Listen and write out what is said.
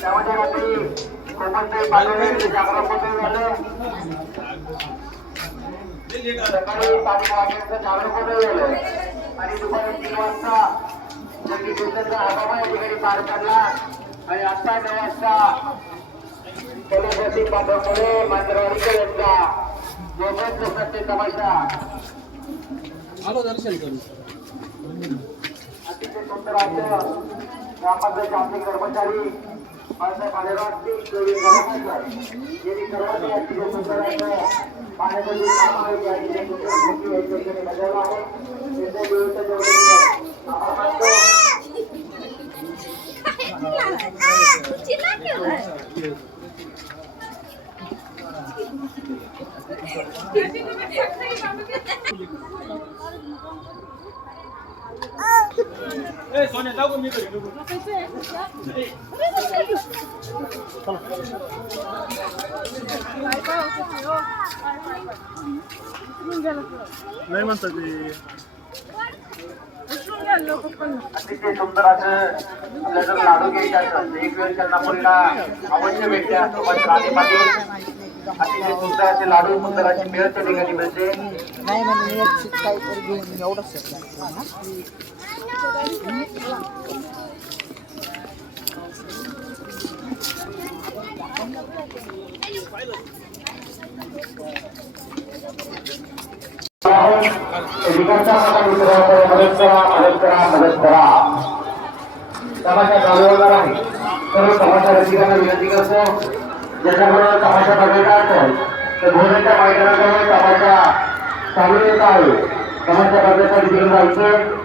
त्यामध्ये रात्री कोकणचे पाठवले जागरण झालं. सकाळी 5 वाजेपर्यंत जागरण झालं आणि दुपारी 3 वाजता जगी दिवसाचा हवामान या ठिकाणी पार पडला आणि आता 9 वाजता कलापती पाठवले मांजरवाडीकर यांचा जोरदार लोकांचे तमाशा आलो दर्शन करू. अतिशय सुंदर असं ग्रामपंचायत आमचे कर्मचारी पाण्याची अतिशय सुंदर असं पाण्याचं जे काम आहे ते अतिशय सुंदर बजावलं आहे. सोन्या जाऊ मी नाही म्हणतात ते अतिशय सुंदर असं आपल्या जर लाडू घ्यायचे असतात एक वेळ त्यांना पुरीला अवश्य भेटते अतिशय सुंदर असे लाडू सुंदर अशी मिळत त्या ठिकाणी मिळते. नाही म्हणजे काहीतरी घेऊन एवढंच मदत करा तमाशा चालू होणार आहे. सर्व तमाशा रसिकांना विनंती करतो ज्याच्यामुळे तमाशा बघायचा असेल तर भोजनाच्या मैदानाजवळ तमाशा चालू येत आहे. तमाशा बघण्यासाठी तिकडे जायचं